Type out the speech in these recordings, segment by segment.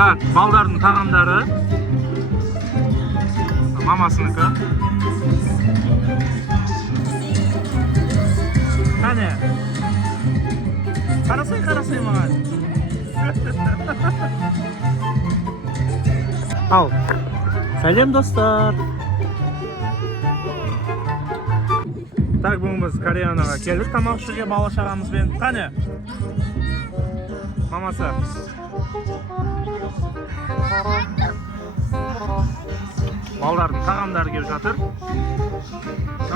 Так, балдардың тағамдары. Мамасыныкы. Қане? Қарасай маған. Ал. Сәлем достар. Так, бүгін біз Кореянаға келдік тамақ ішуге бала-шағамызбен. Қане? Мамасы. Балдардың тағамдары келіп жатыр.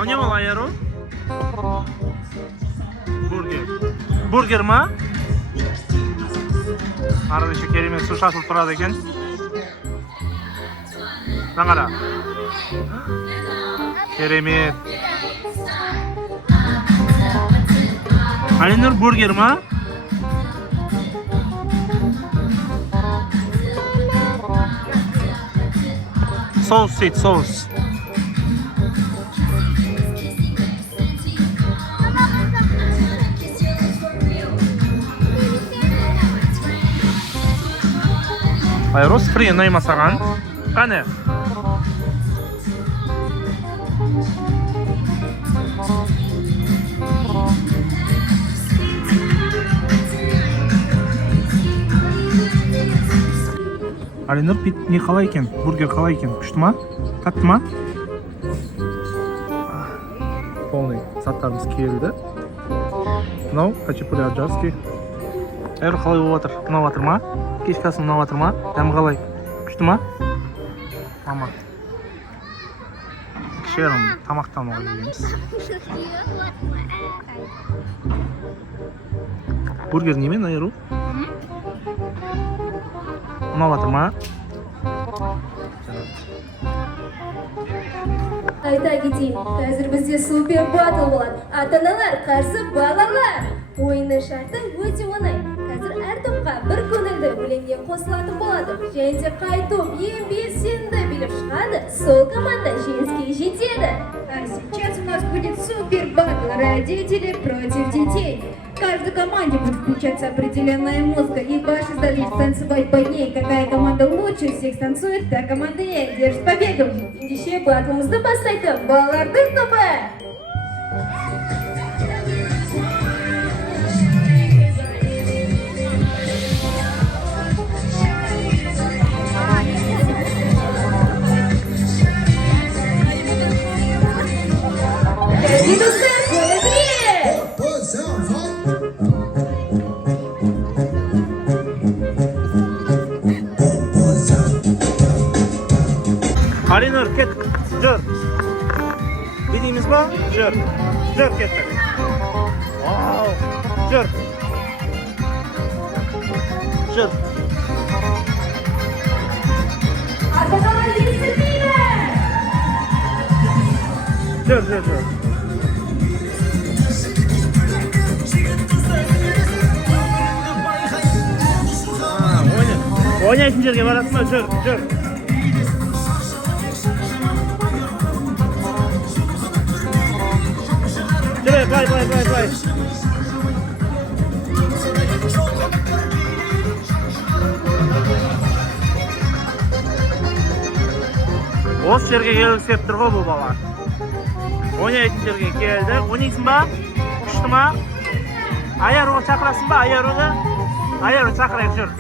Не бол айару? Бургер ма? Арada еще керемет су шашылып тұрады екен. Қара. Керемет. Алинур, бургер ма? Соус дейді, соус. Айрос фри ұнай ма саған? Қане? Алинур, не қалай екен? Бургер қалай екен? Күшті ма? Татты ма? Полный заттарымыз келді. Мынау хачапури аджарский. Әр қалай болып жатыр? Ұнап жатыр ма? Кешкасын ұнап жатыр ма? Дәмі қалай? Күшті ма? Мама. Кішерім тамақтануға келеміз. Бургер немен айыру? ұнап жатыр ма? Айта кетейін, қазір бізде супер батл болады. Ата-аналар қарсы балалар. Ойынның шарты өте оңай. Қазір әр топқа бір көңілді өлеңге қосылатын болады. Және де қай топ ең белсенді билеп шығады, сол команда жеңіске жетеді. А сейчас у нас будет супер батл родители против детей. В каждой команде будет включаться определенная музыка, и ваша задача танцевать под ней. Какая команда лучше всех танцует, та команда и держит победу. Ендеше батлымызды бастайды балалардың тобы. Алинур, кет, жүр. Бидейміз ба? Жүр. Жүр, кеттік. Вау, жүр. Жүр. Ата-аналар естірмейді. Жүр. Ойнайтын жерге барасың ба? Жүр. Бай. Осы жерге келіп тұр ғой бұл бала. Ойнайтын жерге келді. Ойнайсың ба? Күшті ма? Айаруға шақырасың ба? Айару шақырайық, жүр.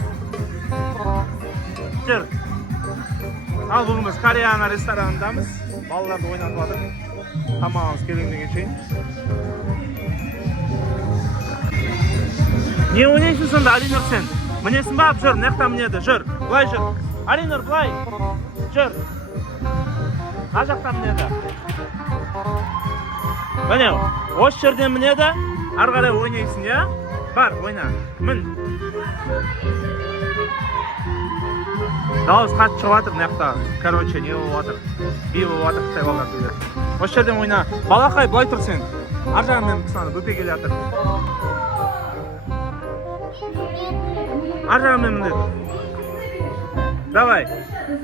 Ал бүгін біз Кореяна ресторанындамыз. Балаларды ойнатып жатыр. Тамағымыз келгенге шейін. Не ойнайсың сонда, Алинур, сен? Мінесің ба? Жүр, наяқта мінеді, жүр. Былай жүр. Алинур, былай. Жүр. Ар жақтан мінеді. Міне, осы жерден мінеді. Ары қарай ойнайсың, я? Бар, ойна. Мін. Дауыс қатты шығып жатыр, наяқта. Короче, не болып жатыр? Би болып жатыр, Қытай балалар келеді. Осы жерден ойна. Балақай, былай тұр сен. Ар жағымен қысаны бөпе келе жатыр. Ар жағымен мінеді. Давай.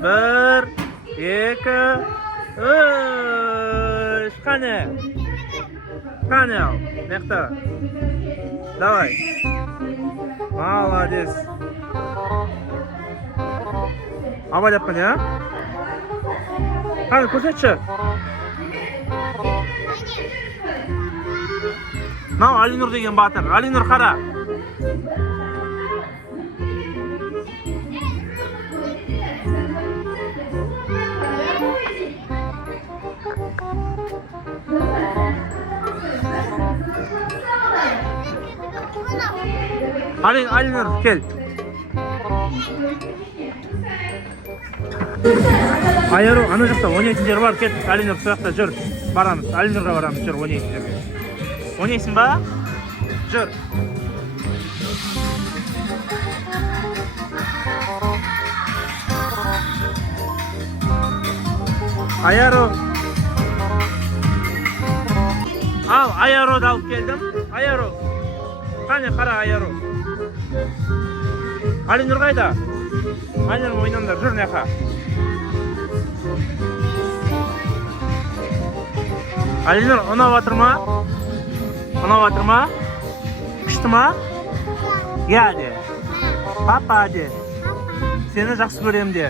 1, 2, 3. Қане. Қане ал. Наяқта. Давай. Молодец. Абайлаппын, ya? Qani, ko'rsatchi. Mana Alinur degan Batir. Alinur qara. Alinur kel. Ayaro ana жақта 17 жер бар, кет. Alinur bu yoqda жүр. Baramız. Alinurga baramız, жүр 17 жерге. Oynayasın ba? Жүр. Ayaro. Al, Ayaro'da alıp geldim. Ayaro. Qani qara Ayaro. Alinur qayda? Alinur oynanglar, жүр neqa. Alinur, unab o'tirma. Unab o'tirma. Pishdimi? Ya de. Papa de. Seni жақсы ko'raman de.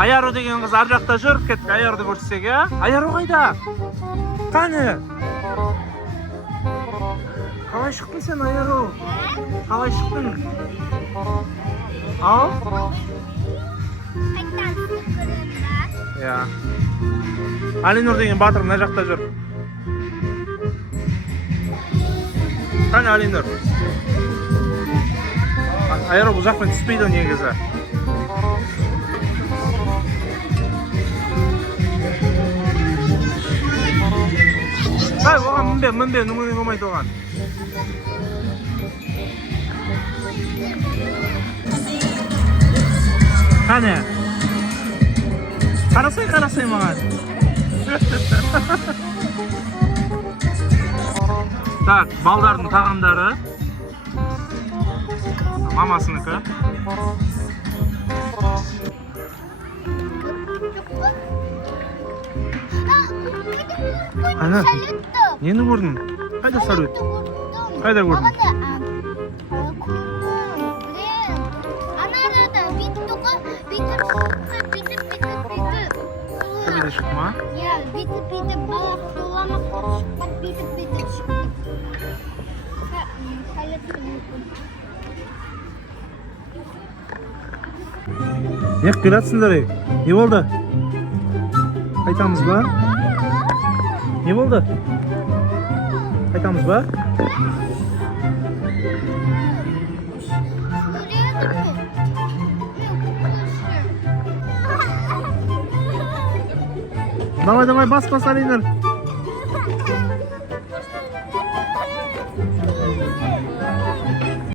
Ayaro degan qiz ar yoqda жүр, ketdik Ayaro'ni ko'rsatsak, ya. Ayaro qayda? Qani? Qalay chiqding sen Ayaro? Qalay chiqding? Al? Ya. Alinur degan Batir mына жақта жүр. Qani Alinur? Ayaro bu жақпен түспейді негізі. Ay, oğlum mınbe, numunin olmaydı oğlan. Qani? Qarasay mаған. Так, балдардың тағамдары. Мамасыныкы. Ana, neni gördün? Qayda salut? Qayda gördün? Tabii çıkma. Ya, bitip balık sulamak çıkmak bitip çıktı. Ne kıratsınlar ey? Ne oldu? Qaytamız ba? Ne oldu? Qaytamız ba? Давай, bas Alinur.